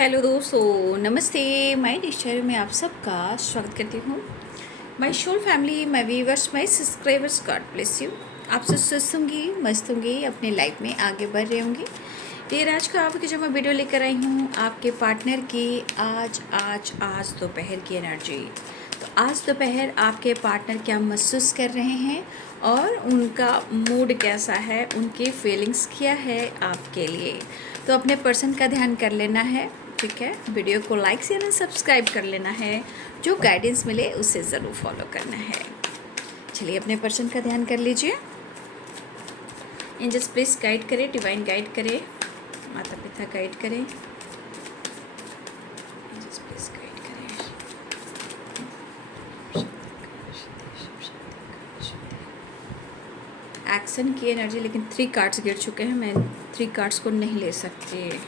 Hello दोस्तों, नमस्ते। My nature में आप सबका स्वागत करती हूँ। My soul family, my viewers, my subscribers, God bless you. आप सब स्वस्थ होंगी, मस्त होंगी, अपने लाइफ में आगे बढ़ रहे होंगे। ये आज का आपकी जो मैं वीडियो लेकर आई हूँ आपके पार्टनर की आज दोपहर की एनर्जी। तो आज दोपहर आपके पार्टनर क्या महसूस कर रहे हैं और उनका मूड कैसा है, उनकी फीलिंग्स क्या है आपके लिए। तो अपने पर्सन का ध्यान कर लेना है, ठीक है। वीडियो को लाइक शेयर एंड सब्सक्राइब कर लेना है। जो गाइडेंस मिले उसे ज़रूर फॉलो करना है। चलिए अपने पर्सन का ध्यान कर लीजिए। एंजल्स प्लीज गाइड करें, डिवाइन गाइड करें, माता पिता गाइड करें, एंजल्स प्लीज गाइड करें। एक्शन की एनर्जी, लेकिन 3 कार्ड्स गिर चुके हैं, मैं 3 कार्ड्स को नहीं ले सकती।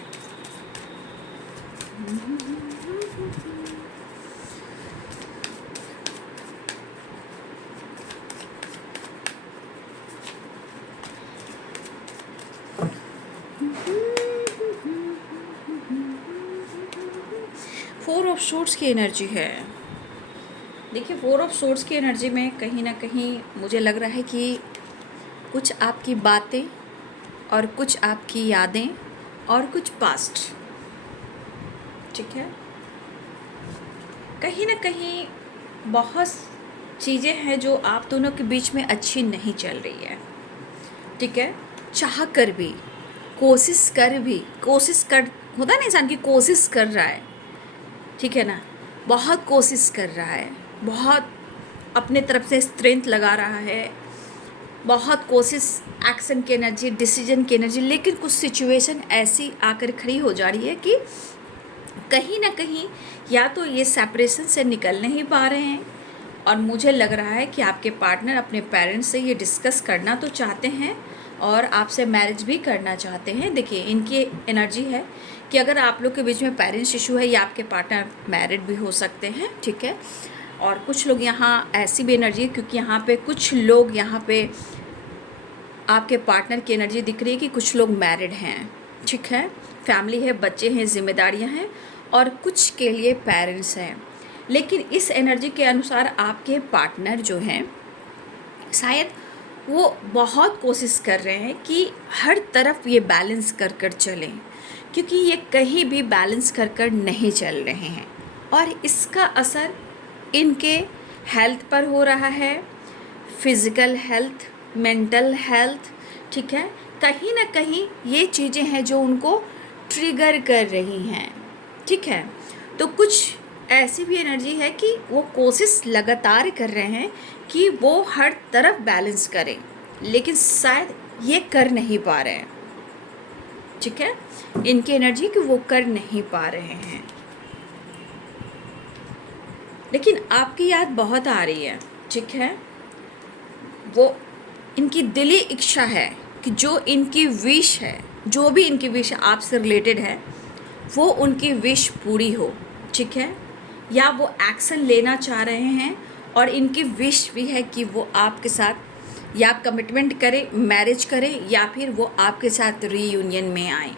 फोर ऑफ सोर्ड्स की एनर्जी है। देखिए, फोर ऑफ सोर्ड्स की एनर्जी में कहीं ना कहीं मुझे लग रहा है कि कुछ आपकी बातें और कुछ आपकी यादें और कुछ पास्ट, ठीक है। कहीं ना कहीं बहुत चीज़ें हैं जो आप दोनों के बीच में अच्छी नहीं चल रही है, ठीक है। चाह कर भी, कोशिश कर होता ना, इंसान की कोशिश कर रहा है, ठीक है ना। बहुत कोशिश कर रहा है, बहुत अपने तरफ से स्ट्रेंथ लगा रहा है, बहुत कोशिश, एक्शन की एनर्जी, डिसीजन की एनर्जी, लेकिन कुछ सिचुएशन ऐसी आकर खड़ी हो जा रही है कि कहीं ना कहीं या तो ये सेपरेशन से निकल नहीं पा रहे हैं। और मुझे लग रहा है कि आपके पार्टनर अपने पेरेंट्स से ये डिस्कस करना तो चाहते हैं और आपसे मैरिज भी करना चाहते हैं। देखिए, इनकी एनर्जी है कि अगर आप लोग के बीच में पेरेंट्स इशू है या आपके पार्टनर मैरिड भी हो सकते हैं, ठीक है। और कुछ लोग यहाँ ऐसी भी एनर्जी है क्योंकि यहाँ पे कुछ लोग, यहाँ पे आपके पार्टनर की एनर्जी दिख रही है कि कुछ लोग मैरिड हैं, ठीक है। फैमिली है, बच्चे हैं, जिम्मेदारियाँ हैं और कुछ के लिए पेरेंट्स हैं। लेकिन इस एनर्जी के अनुसार आपके पार्टनर जो हैं, शायद वो बहुत कोशिश कर रहे हैं कि हर तरफ ये बैलेंस कर कर चलें, क्योंकि ये कहीं भी बैलेंस कर कर नहीं चल रहे हैं और इसका असर इनके हेल्थ पर हो रहा है, फिज़िकल हेल्थ, मेंटल हेल्थ, ठीक है। कहीं ना कहीं ये चीज़ें हैं जो उनको ट्रिगर कर रही हैं, ठीक है। तो कुछ ऐसी भी एनर्जी है कि वो कोशिश लगातार कर रहे हैं कि वो हर तरफ बैलेंस करें, लेकिन शायद ये कर नहीं पा रहे हैं, ठीक है। इनकी एनर्जी कि वो कर नहीं पा रहे हैं, लेकिन आपकी याद बहुत आ रही है, ठीक है। वो इनकी दिली इच्छा है कि जो इनकी विश है, जो भी इनकी विश आपसे रिलेटेड है, वो उनकी विश पूरी हो, ठीक है। या वो एक्शन लेना चाह रहे हैं और इनकी विश भी है कि वो आपके साथ या कमिटमेंट करें, मैरिज करें, या फिर वो आपके साथ रीयूनियन में आएँ।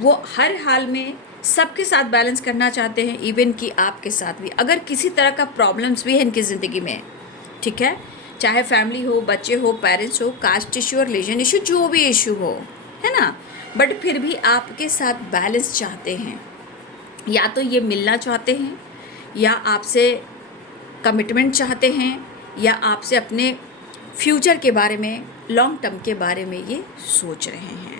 वो हर हाल में सबके साथ बैलेंस करना चाहते हैं, इवन कि आपके साथ भी। अगर किसी तरह का प्रॉब्लम्स भी है इनकी ज़िंदगी में, ठीक है, चाहे फैमिली हो, बच्चे हो, पेरेंट्स हो, कास्ट इशू और रिलीजन इशू, जो भी इशू हो, है ना, बट फिर भी आपके साथ बैलेंस चाहते हैं। या तो ये मिलना चाहते हैं, या आपसे कमिटमेंट चाहते हैं, या आपसे अपने फ्यूचर के बारे में, लॉन्ग टर्म के बारे में ये सोच रहे हैं।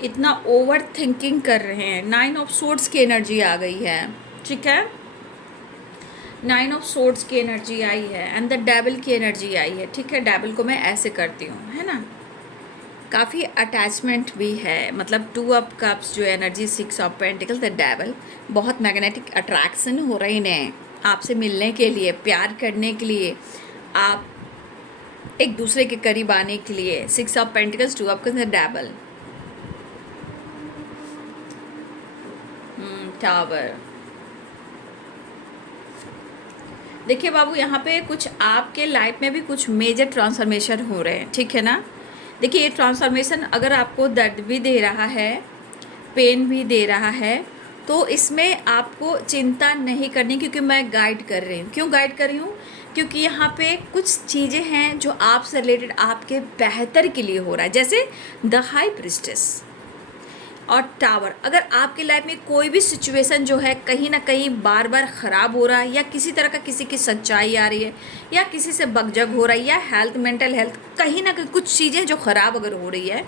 इतना ओवर थिंकिंग कर रहे हैं। 9 ऑफ सोर्ड्स की एनर्जी आ गई है, ठीक है। 9 ऑफ सोर्ड्स की एनर्जी आई है एंड द डेविल की एनर्जी आई है, ठीक है। डेविल को मैं ऐसे करती हूँ, है ना, काफ़ी अटैचमेंट भी है। मतलब 2 ऑफ कप्स जो energy, 6 of pentacle, the devil, बहुत मैग्नेटिक अट्रैक्शन हो रही है आपसे मिलने के लिए, प्यार करने के लिए, आप एक दूसरे के करीब आने के लिए। 6 of pentacles, 2 of cups, the devil. Tower. देखिए बाबू, यहाँ पे कुछ आपके लाइफ में भी कुछ मेजर ट्रांसफॉर्मेशन हो रहे हैं, ठीक है ना। देखिए ये ट्रांसफॉर्मेशन अगर आपको दर्द भी दे रहा है, पेन भी दे रहा है, तो इसमें आपको चिंता नहीं करनी, क्योंकि मैं गाइड कर रही हूँ। क्यों गाइड कर रही हूँ? क्योंकि यहाँ पे कुछ चीज़ें हैं जो आपसे रिलेटेड आपके बेहतर के लिए हो रहा है, जैसे द हाई प्रिस्टेस और टावर। अगर आपकी लाइफ में कोई भी सिचुएशन जो है कहीं ना कहीं बार बार ख़राब हो रहा है, या किसी तरह का किसी की सच्चाई आ रही है, या किसी से बकझक हो रहा है, या हेल्थ, मेंटल हेल्थ, कहीं ना कहीं कुछ चीज़ें जो ख़राब अगर हो रही है,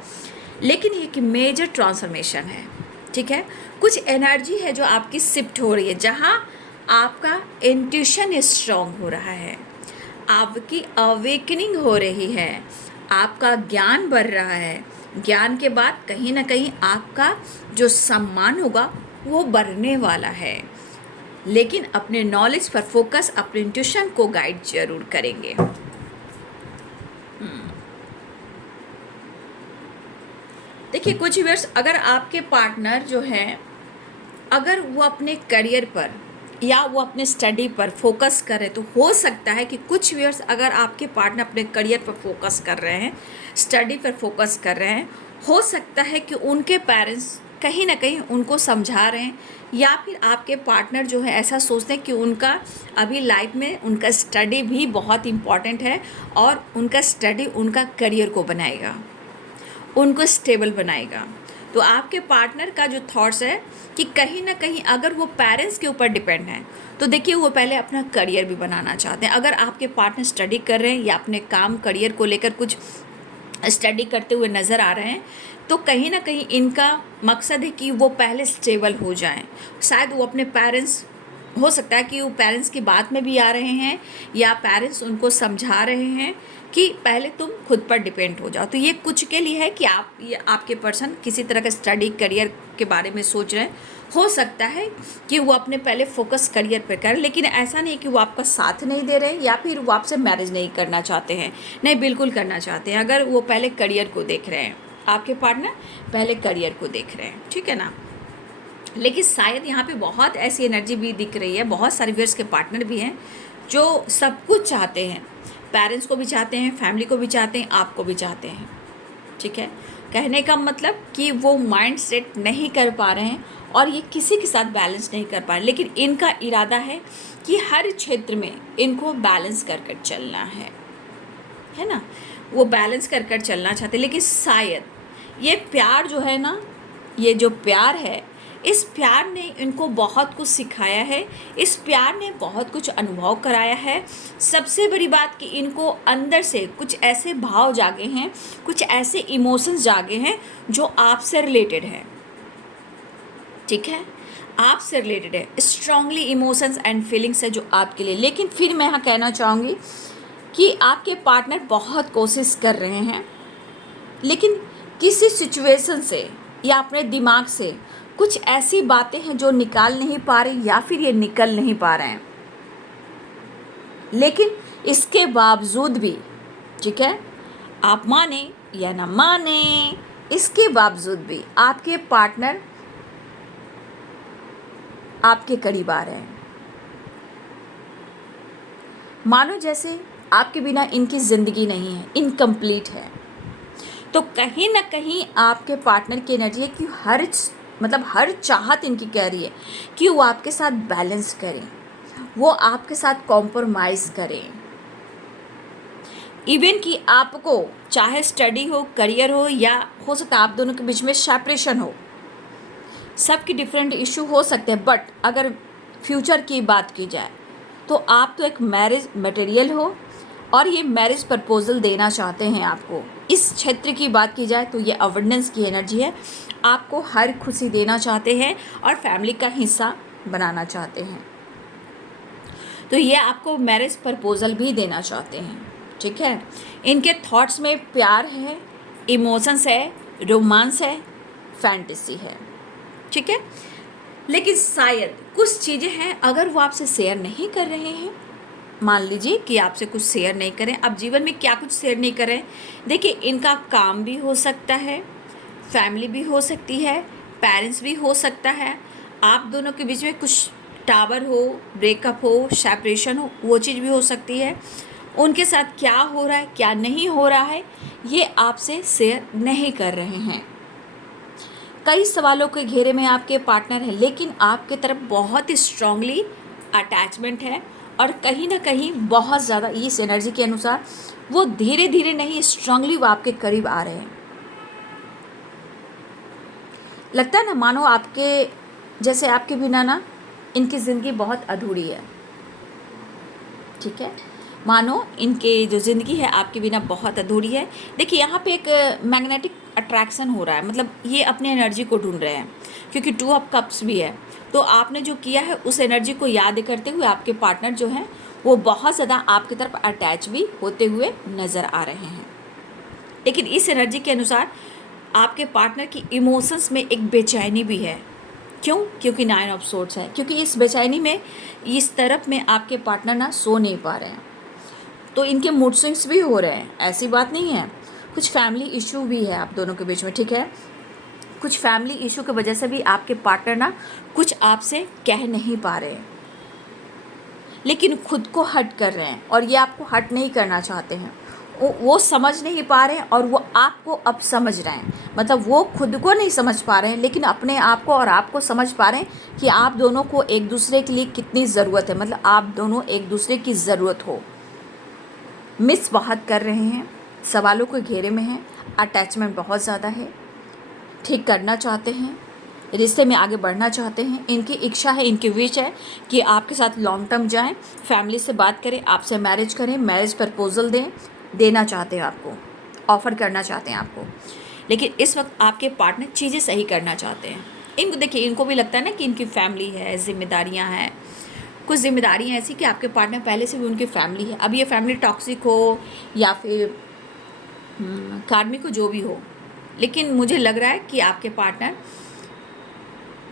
लेकिन ये कि मेजर ट्रांसफॉर्मेशन है, ठीक है। कुछ एनर्जी है जो आपकी शिफ्ट हो रही है, जहाँ आपका इंट्यूशन स्ट्रॉन्ग हो रहा है, आपकी अवेकनिंग हो रही है, आपका ज्ञान बढ़ रहा है। ज्ञान के बाद कहीं ना कहीं आपका जो सम्मान होगा वो बढ़ने वाला है। लेकिन अपने नॉलेज पर फोकस, अपने इंट्यूशन को गाइड जरूर करेंगे। देखिए कुछ व्यूअर्स, अगर आपके पार्टनर जो हैं, अगर वो अपने करियर पर या वो अपने स्टडी पर फोकस करे, तो हो सकता है कि कुछ व्यूअर्स, अगर आपके पार्टनर अपने करियर पर फोकस कर रहे हैं, स्टडी पर फोकस कर रहे हैं, हो सकता है कि उनके पेरेंट्स कहीं ना कहीं उनको समझा रहे हैं, या फिर आपके पार्टनर जो है ऐसा सोचते हैं कि उनका अभी लाइफ में उनका स्टडी भी बहुत इम्पॉर्टेंट है, और उनका स्टडी उनका करियर को बनाएगा, उनको स्टेबल बनाएगा। तो आपके पार्टनर का जो थॉट्स है कि कहीं ना कहीं अगर वो पेरेंट्स के ऊपर डिपेंड है, तो देखिए वो पहले अपना करियर भी बनाना चाहते हैं। अगर आपके पार्टनर स्टडी कर रहे हैं या अपने काम करियर को लेकर कुछ स्टडी करते हुए नज़र आ रहे हैं, तो कहीं ना कहीं इनका मकसद है कि वो पहले स्टेबल हो जाएं। शायद वो अपने पेरेंट्स, हो सकता है कि वो पेरेंट्स की बात में भी आ रहे हैं, या पेरेंट्स उनको समझा रहे हैं कि पहले तुम खुद पर डिपेंड हो जाओ। तो ये कुछ के लिए है कि ये आपके पर्सन किसी तरह का स्टडी करियर के बारे में सोच रहे हैं। हो सकता है कि वो अपने पहले फोकस करियर पर करें, लेकिन ऐसा नहीं कि वो आपका साथ नहीं दे रहे, या फिर वो आपसे मैरिज नहीं करना चाहते हैं। नहीं, बिल्कुल करना चाहते हैं। अगर वो पहले करियर को देख रहे हैं, आपके पार्टनर पहले करियर को देख रहे हैं, ठीक है ना। लेकिन शायद यहाँ पे बहुत ऐसी एनर्जी भी दिख रही है, बहुत सारे व्यूअर्स के पार्टनर भी हैं जो सब कुछ चाहते हैं, पेरेंट्स को भी चाहते हैं, फैमिली को भी चाहते हैं, आपको भी चाहते हैं, ठीक है। कहने का मतलब कि वो माइंड सेट नहीं कर पा रहे हैं, और ये किसी के साथ बैलेंस नहीं कर पा रहे, लेकिन इनका इरादा है कि हर क्षेत्र में इनको बैलेंस कर कर चलना है ना। वो बैलेंस कर कर चलना चाहते हैं। लेकिन शायद ये प्यार जो है ना, ये जो प्यार है, इस प्यार ने इनको बहुत कुछ सिखाया है, इस प्यार ने बहुत कुछ अनुभव कराया है। सबसे बड़ी बात कि इनको अंदर से कुछ ऐसे भाव जागे हैं, कुछ ऐसे इमोशंस जागे हैं जो आपसे रिलेटेड है, ठीक है, आपसे रिलेटेड है। स्ट्रांगली इमोशंस एंड फीलिंग्स है जो आपके लिए। लेकिन फिर मैं यहाँ कहना चाहूँगी कि आपके पार्टनर बहुत कोशिश कर रहे हैं, लेकिन किसी सिचुएशन से या अपने दिमाग से कुछ ऐसी बातें हैं जो निकाल नहीं पा रहे, या फिर ये निकल नहीं पा रहे हैं। लेकिन इसके बावजूद भी, ठीक है, आप माने या ना माने, इसके बावजूद भी आपके पार्टनर आपके करीब आ रहे हैं। मानो जैसे आपके बिना इनकी ज़िंदगी नहीं है, इनकम्प्लीट है। तो कहीं ना कहीं आपके पार्टनर की एनर्जी है कि हर चाहत इनकी कह रही है कि वो आपके साथ बैलेंस करें, वो आपके साथ कॉम्प्रोमाइज़ करें। इवन कि आपको चाहे स्टडी हो, करियर हो, या हो सकता है आप दोनों के बीच में सेपरेशन हो, सबकी डिफरेंट इशू हो सकते हैं, बट अगर फ्यूचर की बात की जाए तो आप तो एक मैरिज मटेरियल हो, और ये मैरिज प्रपोजल देना चाहते हैं आपको। इस क्षेत्र की बात की जाए तो ये अवेंडेंस की एनर्जी है, आपको हर खुशी देना चाहते हैं और फैमिली का हिस्सा बनाना चाहते हैं। तो ये आपको मैरिज प्रपोजल भी देना चाहते हैं, ठीक है। इनके थॉट्स में प्यार है, इमोशंस है, रोमांस है, फैंटेसी है, ठीक है। लेकिन शायद कुछ चीज़ें हैं, अगर वो आपसे शेयर नहीं कर रहे हैं, मान लीजिए कि आपसे कुछ शेयर नहीं करें, अब जीवन में क्या कुछ शेयर नहीं करें। देखिए इनका काम भी हो सकता है, फैमिली भी हो सकती है, पेरेंट्स भी हो सकता है, आप दोनों के बीच में कुछ टावर हो, ब्रेकअप हो, सेपरेशन हो, वो चीज़ भी हो सकती है। उनके साथ क्या हो रहा है, क्या नहीं हो रहा है, ये आपसे शेयर नहीं कर रहे हैं। कई सवालों के घेरे में आपके पार्टनर है, लेकिन आपके तरफ बहुत ही स्ट्रांगली अटैचमेंट है, और कहीं ना कहीं बहुत ज़्यादा इस एनर्जी के अनुसार वो धीरे धीरे नहीं, स्ट्रांगली वो आपके करीब आ रहे हैं। लगता है ना, मानो आपके जैसे आपके बिना ना इनकी ज़िंदगी बहुत अधूरी है। ठीक है, मानो इनके जो ज़िंदगी है आपके बिना बहुत अधूरी है। देखिए यहाँ पे एक मैग्नेटिक अट्रैक्शन हो रहा है, मतलब ये अपने एनर्जी को ढूंढ रहे हैं, क्योंकि 2 ऑफ कप्स भी है। तो आपने जो किया है उस एनर्जी को याद करते हुए आपके पार्टनर जो हैं वो बहुत ज़्यादा आपकी तरफ अटैच भी होते हुए नज़र आ रहे हैं। लेकिन इस एनर्जी के अनुसार आपके पार्टनर की इमोशंस में एक बेचैनी भी है। क्यों? क्योंकि 9 ऑफ सोर्ड्स है, क्योंकि इस बेचैनी में, इस तरफ में आपके पार्टनर ना सो नहीं पा रहे हैं, तो इनके मूड स्विंग्स भी हो रहे हैं, ऐसी बात नहीं है। कुछ फैमिली इशू भी है आप दोनों के बीच में। ठीक है, कुछ फैमिली इशू की वजह से भी आपके पार्टनर ना कुछ आपसे कह नहीं पा रहे हैं, लेकिन खुद को हर्ट कर रहे हैं, और ये आपको हर्ट नहीं करना चाहते हैं। वो समझ नहीं पा रहे हैं और वो आपको अब समझ रहे हैं। मतलब वो खुद को नहीं समझ पा रहे हैं, लेकिन अपने आप को और आपको समझ पा रहे हैं कि आप दोनों को एक दूसरे के लिए कितनी ज़रूरत है। मतलब आप दोनों एक दूसरे की ज़रूरत हो। मिस बहुत कर रहे हैं, सवालों के घेरे में हैं, अटैचमेंट बहुत ज़्यादा है, ठीक करना चाहते हैं, रिश्ते में आगे बढ़ना चाहते हैं। इनकी इच्छा है, इनकी विश है कि आपके साथ लॉन्ग टर्म जाएं, फैमिली से बात करें, आपसे मैरिज करें, मैरिज प्रपोजल देना चाहते हैं आपको, ऑफ़र करना चाहते हैं आपको। लेकिन इस वक्त आपके पार्टनर चीज़ें सही करना चाहते हैं। इनको देखिए, इनको भी लगता है ना कि इनकी फैमिली है, जिम्मेदारियां हैं, कुछ जिम्मेदारियां ऐसी कि आपके पार्टनर पहले से भी उनकी फैमिली है। अब ये फैमिली टॉक्सिक हो या फिर कार्मिक हो, जो भी हो, लेकिन मुझे लग रहा है कि आपके पार्टनर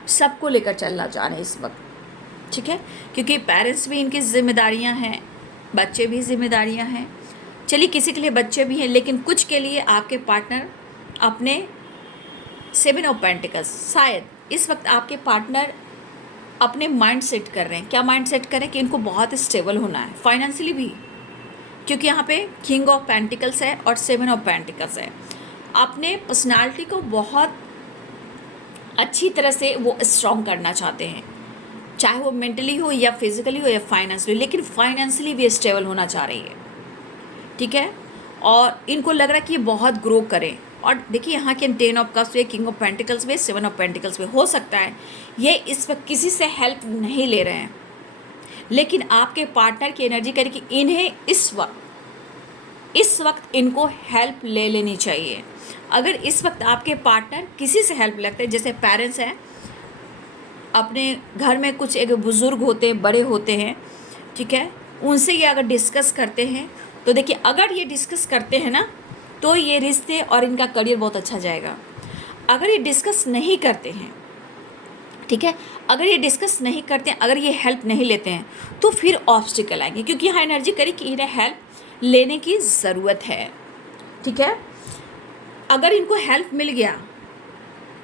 सबको लेकर चलना चाह रहे हैं इस वक्त। ठीक है, क्योंकि पेरेंट्स भी इनकी जिम्मेदारियां हैं, बच्चे भी जिम्मेदारियां हैं। चलिए, किसी के लिए बच्चे भी हैं, लेकिन कुछ के लिए आपके पार्टनर अपने 7 ऑफ पेंटिकल्स, शायद इस वक्त आपके पार्टनर अपने माइंड सेट कर रहे हैं। क्या माइंड सेट करें? कि इनको बहुत स्टेबल होना है फाइनेंशियली भी, क्योंकि यहाँ पे किंग ऑफ पेंटिकल्स है और 7 ऑफ पेंटिकल्स है। अपने पर्सनालिटी को बहुत अच्छी तरह से वो स्ट्रॉन्ग करना चाहते हैं, चाहे वो मेंटली हो या फिजिकली हो या फाइनेंशियली, लेकिन फाइनेंशियली भी स्टेबल होना चाह रही है। ठीक है, और इनको लग रहा है कि ये बहुत ग्रो करें। और देखिए यहाँ के 10 ऑफ कप्स में, किंग ऑफ पेंटिकल्स में, 7 ऑफ पेंटिकल्स में, हो सकता है ये इस वक्त किसी से हेल्प नहीं ले रहे हैं, लेकिन आपके पार्टनर की एनर्जी कह रही कि इन्हें इस वक्त इनको हेल्प ले लेनी चाहिए। अगर इस वक्त आपके पार्टनर किसी से हेल्प लगते हैं, जैसे पेरेंट्स हैं, अपने घर में कुछ एक बुज़ुर्ग होते हैं, बड़े होते हैं, ठीक है, उनसे ये अगर डिस्कस करते हैं, तो देखिए अगर ये डिस्कस करते हैं ना, तो ये रिश्ते और इनका करियर बहुत अच्छा जाएगा। अगर ये डिस्कस नहीं करते हैं, ठीक है, अगर ये डिस्कस नहीं करते हैं, अगर ये हेल्प नहीं लेते हैं, तो फिर ऑब्स्टिकल आएंगे, क्योंकि यहाँ एनर्जी करी कि इन्हें हेल्प लेने की ज़रूरत है। ठीक है, अगर इनको हेल्प मिल गया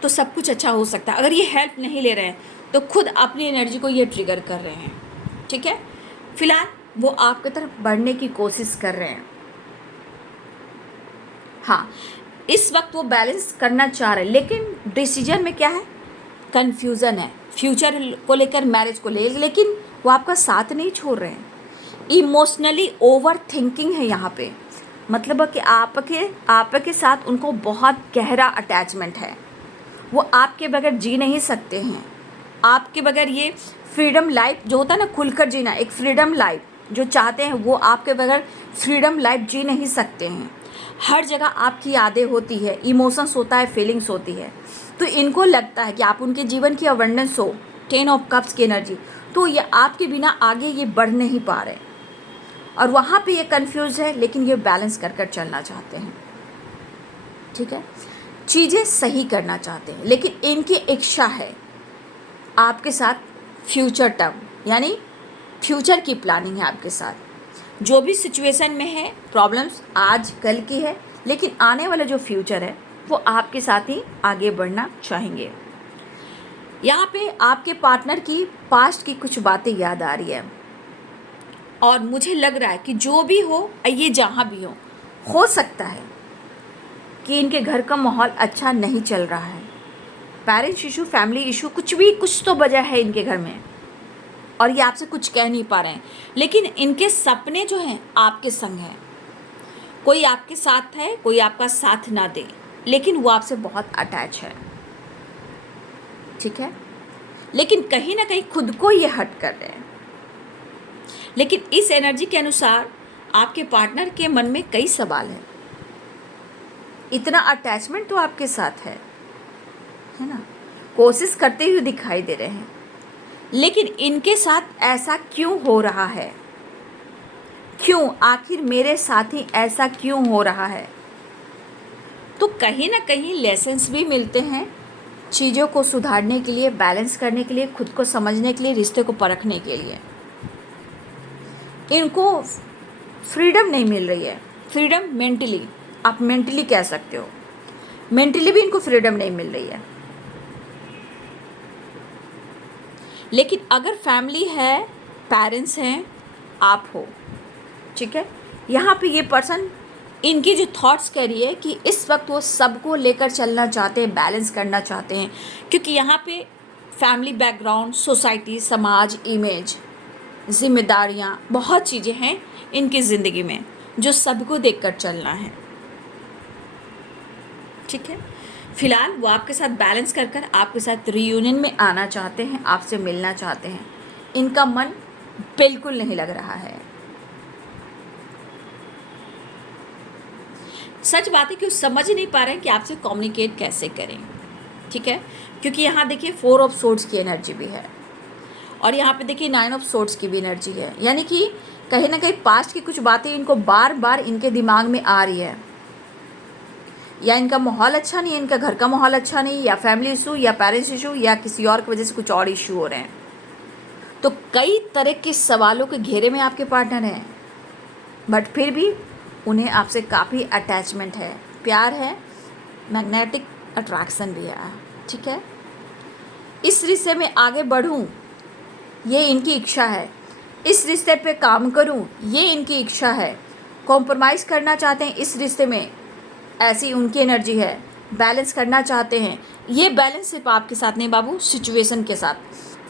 तो सब कुछ अच्छा हो सकता है। अगर ये हेल्प नहीं ले रहे हैं तो खुद अपनी एनर्जी को ये ट्रिगर कर रहे हैं। ठीक है, फिलहाल वो आपकी तरफ बढ़ने की कोशिश कर रहे हैं। हाँ, इस वक्त वो बैलेंस करना चाह रहे हैं, लेकिन डिसीजन में क्या है? कन्फ्यूज़न है, फ्यूचर को लेकर, मैरिज को लेकिन वो आपका साथ नहीं छोड़ रहे हैं। इमोशनली ओवर थिंकिंग है यहाँ पे, मतलब कि आपके साथ उनको बहुत गहरा अटैचमेंट है। वो आपके बगैर जी नहीं सकते हैं। आपके बगैर ये फ्रीडम लाइफ जो होता है ना, खुलकर जीना, एक फ्रीडम लाइफ जो चाहते हैं, वो आपके बगैर फ्रीडम लाइफ जी नहीं सकते हैं। हर जगह आपकी यादें होती है, इमोशंस होता है, फीलिंग्स होती है। तो इनको लगता है कि आप उनके जीवन की अबंडेंस हो, 10 ऑफ कप्स की एनर्जी, तो ये आपके बिना आगे ये बढ़ नहीं पा रहे, और वहाँ पे ये कंफ्यूज है, लेकिन ये बैलेंस कर कर चलना चाहते हैं। ठीक है, चीज़ें सही करना चाहते हैं, लेकिन इनकी इच्छा है आपके साथ फ्यूचर टर्म, यानी फ्यूचर की प्लानिंग है आपके साथ। जो भी सिचुएशन में है, प्रॉब्लम्स आज कल की है, लेकिन आने वाला जो फ्यूचर है वो आपके साथ ही आगे बढ़ना चाहेंगे। यहाँ पे आपके पार्टनर की पास्ट की कुछ बातें याद आ रही है और मुझे लग रहा है कि जो भी हो, ये जहाँ भी हो सकता है कि इनके घर का माहौल अच्छा नहीं चल रहा है। पेरेंट्स इशू, फैमिली इशू, कुछ भी, कुछ तो वजह है इनके घर में और ये आपसे कुछ कह नहीं पा रहे हैं। लेकिन इनके सपने जो हैं आपके संग हैं। कोई आपके साथ है, कोई आपका साथ ना दे, लेकिन वो आपसे बहुत अटैच है, ठीक है। लेकिन कहीं ना कहीं खुद को ये हर्ट कर रहे हैं। लेकिन इस एनर्जी के अनुसार आपके पार्टनर के मन में कई सवाल हैं। इतना अटैचमेंट तो आपके साथ है ना, कोशिश करते हुए दिखाई दे रहे हैं, लेकिन इनके साथ ऐसा क्यों हो रहा है? क्यों? आखिर मेरे साथ ही ऐसा क्यों हो रहा है? तो कहीं ना कहीं लेसन्स भी मिलते हैं चीज़ों को सुधारने के लिए, बैलेंस करने के लिए, खुद को समझने के लिए, रिश्ते को परखने के लिए। इनको फ्रीडम नहीं मिल रही है। फ्रीडम मेंटली, आप मेंटली कह सकते हो, मेंटली भी इनको फ्रीडम नहीं मिल रही है। लेकिन अगर फैमिली है, पेरेंट्स हैं, आप हो, ठीक है, यहाँ पे ये पर्सन, इनकी जो थॉट्स कह रही है कि इस वक्त वो सबको लेकर चलना चाहते हैं, बैलेंस करना चाहते हैं, क्योंकि यहाँ पे फैमिली बैकग्राउंड, सोसाइटी, समाज, इमेज, जिम्मेदारियाँ, बहुत चीज़ें हैं इनकी ज़िंदगी में जो सबको देखकर चलना है, ठीक है। फिलहाल वो आपके साथ बैलेंस कर कर आपके साथ रीयूनियन में आना चाहते हैं, आपसे मिलना चाहते हैं। इनका मन बिल्कुल नहीं लग रहा है। सच बात है कि वो समझ नहीं पा रहे हैं कि आपसे कम्युनिकेट कैसे करें, ठीक है। क्योंकि यहाँ देखिए 4 ऑफ सोर्ड्स की एनर्जी भी है और यहाँ पे देखिए 9 ऑफ सोर्ड्स की भी एनर्जी है। यानी कि कहीं ना कहीं पास्ट की कुछ बातें इनको बार बार इनके दिमाग में आ रही है, या इनका माहौल अच्छा नहीं है, इनका घर का माहौल अच्छा नहीं, या फैमिली इशू, या पेरेंट्स इशू, या किसी और की वजह से कुछ और इशू हो रहे हैं। तो कई तरह के सवालों के घेरे में आपके पार्टनर हैं, बट फिर भी उन्हें आपसे काफ़ी अटैचमेंट है, प्यार है, मैग्नेटिक अट्रैक्शन भी है, ठीक है। इस रिश्ते में आगे बढ़ूं, ये इनकी इच्छा है। इस रिश्ते पे काम करूं, ये इनकी इच्छा है। कॉम्प्रोमाइज़ करना चाहते हैं इस रिश्ते में, ऐसी उनकी एनर्जी है। बैलेंस करना चाहते हैं, ये बैलेंस सिर्फ आपके साथ नहीं बाबू, सिचुएशन के साथ,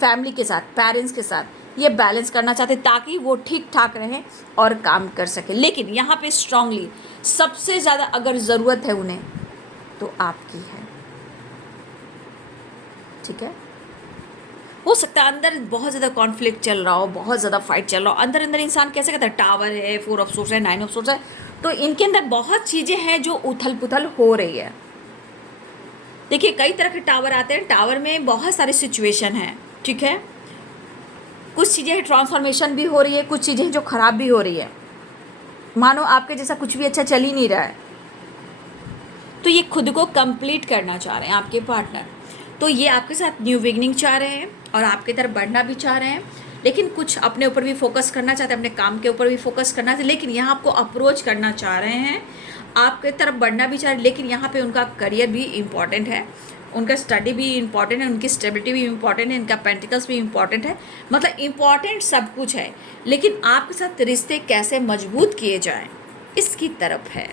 फैमिली के साथ, पेरेंट्स के साथ ये बैलेंस करना चाहते हैं ताकि वो ठीक ठाक रहें और काम कर सकें। लेकिन यहाँ पे स्ट्रांगली सबसे ज़्यादा अगर ज़रूरत है उन्हें, तो आपकी है, ठीक है। हो सकता है अंदर बहुत ज़्यादा कॉन्फ्लिक्ट चल रहा हो, बहुत ज़्यादा फाइट चल रहा हो, अंदर अंदर इंसान कैसे कहता है, टावर है, 4 ऑफ सोर्स है, 9 ऑफ सोर्स है, तो इनके अंदर बहुत चीज़ें हैं जो उथल पुथल हो रही है। देखिए कई तरह के टावर आते हैं, टावर में बहुत सारी सिचुएशन हैं, ठीक है। कुछ चीज़ें ट्रांसफॉर्मेशन भी हो रही है, कुछ चीज़ें जो ख़राब भी हो रही है। मानो आपके जैसा कुछ भी अच्छा चल ही नहीं रहा है, तो ये खुद को कंप्लीट करना चाह रहे हैं आपके पार्टनर। तो ये आपके साथ न्यू बिगनिंग चाह रहे हैं और आपकी तरफ बढ़ना भी चाह रहे हैं, लेकिन कुछ अपने ऊपर भी फोकस करना चाहते हैं, अपने काम के ऊपर भी फोकस करना चाहते हैं। लेकिन यहाँ आपको अप्रोच करना चाह रहे हैं, आपके तरफ बढ़ना भी चाह रहे हैं, लेकिन यहाँ पे उनका करियर भी इम्पॉर्टेंट है, उनका स्टडी भी इम्पॉर्टेंट है, उनकी स्टेबिलिटी भी इम्पॉर्टेंट है, इनका पेंटिकल्स भी इम्पॉर्टेंट है, मतलब इम्पॉर्टेंट सब कुछ है। लेकिन आपके साथ रिश्ते कैसे मजबूत किए जाएँ, इसकी तरफ है।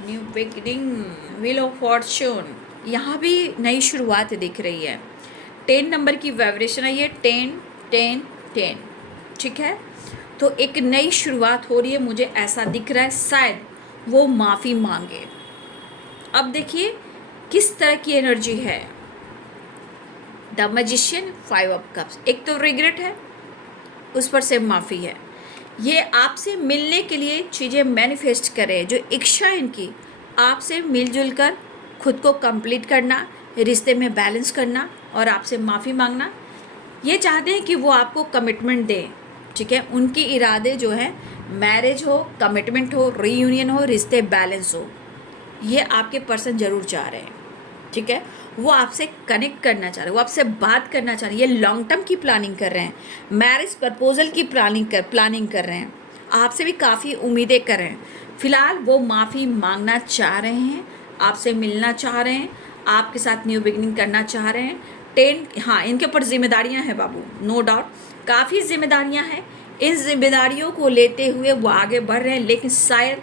New beginning, wheel of Fortune, यहाँ भी नई शुरुआत दिख रही है। 10 नंबर की वाइब्रेशन है ये, 10 10 10, ठीक है। तो एक नई शुरुआत हो रही है, मुझे ऐसा दिख रहा है, शायद वो माफ़ी मांगे। अब देखिए किस तरह की एनर्जी है। द मैजिशियन, 5 ऑफ कप्स, एक तो रिग्रेट है, उस पर से माफ़ी है। ये आपसे मिलने के लिए चीज़ें मैनिफेस्ट करें, जो इच्छा इनकी आपसे मिलजुल कर खुद को कंप्लीट करना, रिश्ते में बैलेंस करना और आपसे माफ़ी मांगना। ये चाहते हैं कि वो आपको कमिटमेंट दें, ठीक है। उनके इरादे जो हैं, मैरिज हो, कमिटमेंट हो, रीयूनियन हो, रिश्ते बैलेंस हो, ये आपके पर्सन ज़रूर चाह रहे हैं, ठीक है। वो आपसे कनेक्ट करना चाह रहे हैं, वो आपसे बात करना चाह रहे हैं, ये लॉन्ग टर्म की प्लानिंग कर रहे हैं, मैरिज प्रपोजल की प्लानिंग कर रहे हैं, आपसे भी काफ़ी उम्मीदें कर रहे हैं। फिलहाल वो माफ़ी मांगना चाह रहे हैं, आपसे मिलना चाह रहे हैं, आपके साथ न्यू बिगिनिंग करना चाह रहे हैं। हाँ, इनके ऊपर जिम्मेदारियां हैं बाबू, नो डाउट, काफ़ी जिम्मेदारियां हैं। इन जिम्मेदारियों को लेते हुए वो आगे बढ़ रहे हैं, लेकिन शायद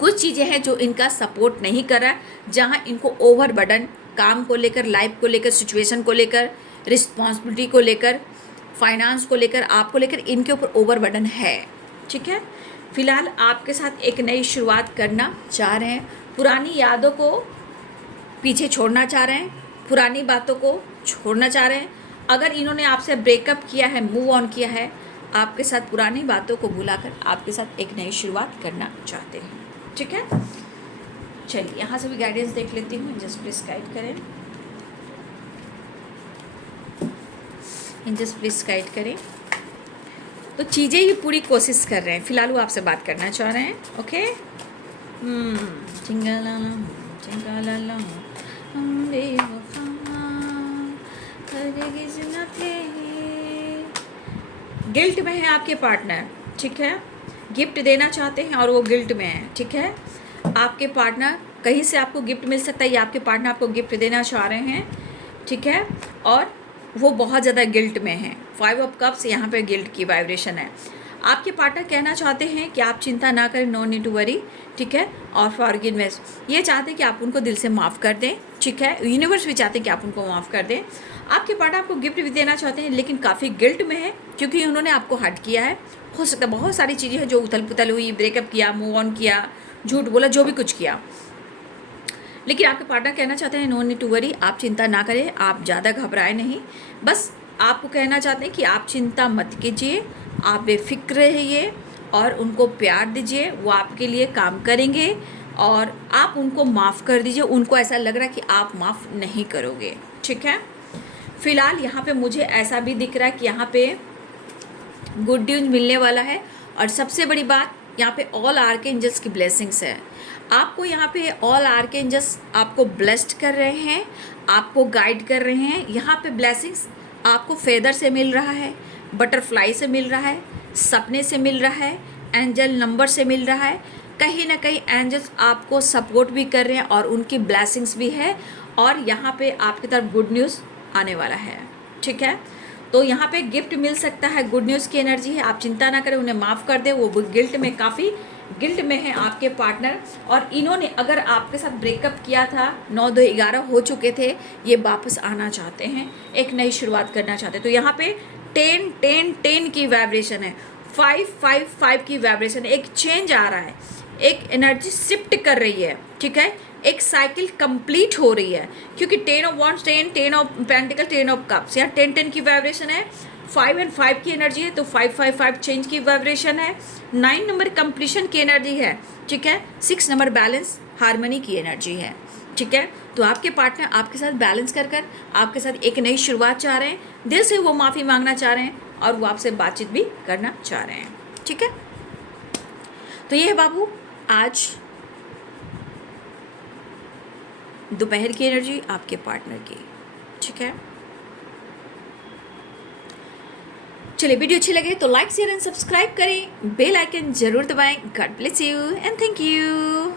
कुछ चीज़ें हैं जो इनका सपोर्ट नहीं कर रहा है, जहाँ इनको ओवर बर्डन, काम को लेकर, लाइफ को लेकर, सिचुएशन को लेकर, रिस्पॉन्सिबिलिटी को लेकर, फाइनेंस को लेकर, आपको लेकर इनके ऊपर ओवर बर्डन है, ठीक है। फिलहाल आपके साथ एक नई शुरुआत करना चाह रहे हैं, पुरानी यादों को पीछे छोड़ना चाह रहे हैं, पुरानी बातों को छोड़ना चाह रहे हैं। अगर इन्होंने आपसे ब्रेकअप किया है, मूव ऑन किया है, आपके साथ पुरानी बातों को भुलाकर आपके साथ एक नई शुरुआत करना चाहते हैं, ठीक है। चलिए यहाँ से भी गाइडेंस देख लेती हूँ, जस्ट प्लीज गाइड करें, जस्ट प्लीज गाइड करें। तो चीज़ें ये पूरी कोशिश कर रहे हैं, फिलहाल वो आपसे बात करना चाह रहे हैं, ओके। चिंगाला चिंगाला गिल्ट में है आपके पार्टनर, ठीक है। गिफ्ट देना चाहते हैं और वो गिल्ट में है, ठीक है। आपके पार्टनर कहीं से आपको गिफ्ट मिल सकता है, या आपके पार्टनर आपको गिफ्ट देना चाह रहे हैं, ठीक है। और वो बहुत ज़्यादा गिल्ट में है। 5 ऑफ कप्स यहाँ पे गिल्ट की वाइब्रेशन है। आपके पार्टनर कहना चाहते हैं कि आप चिंता ना करें, नो नीड टू वरी, ठीक है। और फॉरगिवनेस, ये चाहते हैं कि आप उनको दिल से माफ़ कर दें, ठीक है। यूनिवर्स भी चाहते हैं कि आप उनको माफ़ कर दें। आपके पार्टनर आपको गिफ्ट भी देना चाहते हैं, लेकिन काफ़ी गिल्ट में है, क्योंकि उन्होंने आपको हर्ट किया है। हो सकता है बहुत सारी चीज़ें हैं जो उथल पुथल हुई, ब्रेकअप किया, मूव ऑन किया, झूठ बोला, जो भी कुछ किया, लेकिन आपके पार्टनर कहना चाहते हैं नो नीड टू वरी, आप चिंता ना करें, आप ज़्यादा घबराएं नहीं। बस आपको कहना चाहते हैं कि आप चिंता मत कीजिए, आप बेफिक्र रहिए और उनको प्यार दीजिए, वो आपके लिए काम करेंगे और आप उनको माफ़ कर दीजिए। उनको ऐसा लग रहा है कि आप माफ़ नहीं करोगे, ठीक है। फिलहाल यहाँ पे मुझे ऐसा भी दिख रहा है कि यहाँ पे गुड न्यूज मिलने वाला है। और सबसे बड़ी बात, यहाँ पे ऑल आर्कएंजल्स की ब्लेसिंग्स है। आपको यहाँ पे ऑल आर्कएंजल्स आपको ब्लेस्ड कर रहे हैं, आपको गाइड कर रहे हैं। यहाँ पे ब्लेसिंग्स आपको फेदर से मिल रहा है, बटरफ्लाई से मिल रहा है, सपने से मिल रहा है, एंजल नंबर से मिल रहा है। कहीं ना कहीं एंजल्स आपको सपोर्ट भी कर रहे हैं और उनकी ब्लेसिंग्स भी है। और यहाँ पे आपकी तरफ गुड न्यूज़ आने वाला है, ठीक है। तो यहाँ पे गिफ्ट मिल सकता है, गुड न्यूज़ की एनर्जी है। आप चिंता ना करें, उन्हें माफ़ कर दें, वो गिल्ट में, काफ़ी गिल्ट में है आपके पार्टनर। और इन्होंने अगर आपके साथ ब्रेकअप किया था, 9-2-11 हो चुके थे, ये वापस आना चाहते हैं, एक नई शुरुआत करना चाहते हैं। तो यहाँ पे 10-10-10 की वाइब्रेशन है, 5-5-5 की वाइब्रेशन है। एक चेंज आ रहा है, एक एनर्जी शिफ्ट कर रही है, ठीक है। एक साइकिल कंप्लीट हो रही है, क्योंकि 10 of wands 10, 10 of pentacle, 10 of cups, यहाँ 10-10 की वाइब्रेशन है। 5 और 5 की एनर्जी है, तो 5-5-5 चेंज की वाइब्रेशन है। 9 नंबर कंप्लीशन की एनर्जी है, ठीक है। 6 नंबर बैलेंस हार्मनी की एनर्जी है, ठीक है। तो आपके पार्टनर आपके साथ बैलेंस कर कर आपके साथ एक नई शुरुआत चाह रहे हैं, दिल से वो माफ़ी मांगना चाह रहे हैं और वो आपसे बातचीत भी करना चाह रहे हैं, ठीक है। तो ये है बाबू आज दोपहर की एनर्जी आपके पार्टनर की, ठीक है। चलिए, वीडियो अच्छी लगे तो लाइक शेयर एंड सब्सक्राइब करें, बेल आइकन जरूर दबाएं। God bless you and thank you.